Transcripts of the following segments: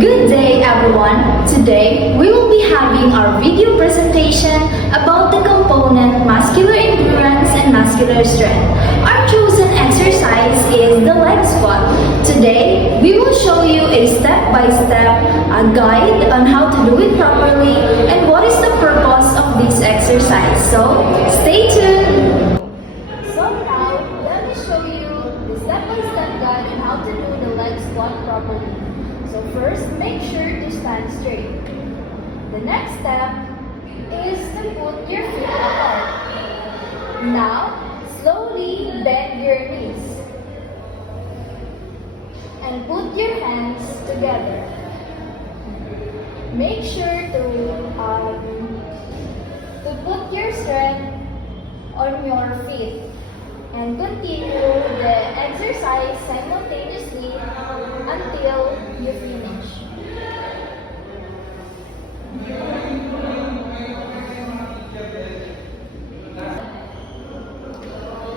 Good day everyone! Today, we will be having our video presentation about the component muscular endurance and muscular strength. Our chosen exercise is the leg squat. Today, we will show you a step-by-step guide on how to do it properly and what is the purpose of this exercise. So, stay tuned! So now, let me show you the step-by-step guide on how to do the leg squat properly. So first, make sure to stand straight. The next step is to put your feet apart. Now, slowly bend your knees. And put your hands together. Make sure to put your strength on your feet. And continue the exercise simultaneously until you finish.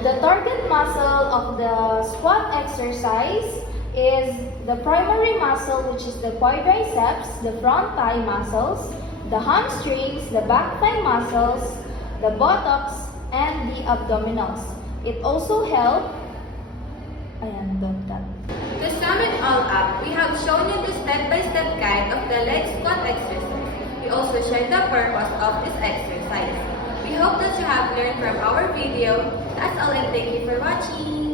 The target muscle of the squat exercise is the primary muscle, which is the quadriceps, the front thigh muscles, the hamstrings, the back thigh muscles, the buttocks, and the abdominals. It also helps. To sum it all up, we have shown you the step-by-step guide of the leg squat exercise. We also shared the purpose of this exercise. We hope that you have learned from our video. That's all, and thank you for watching.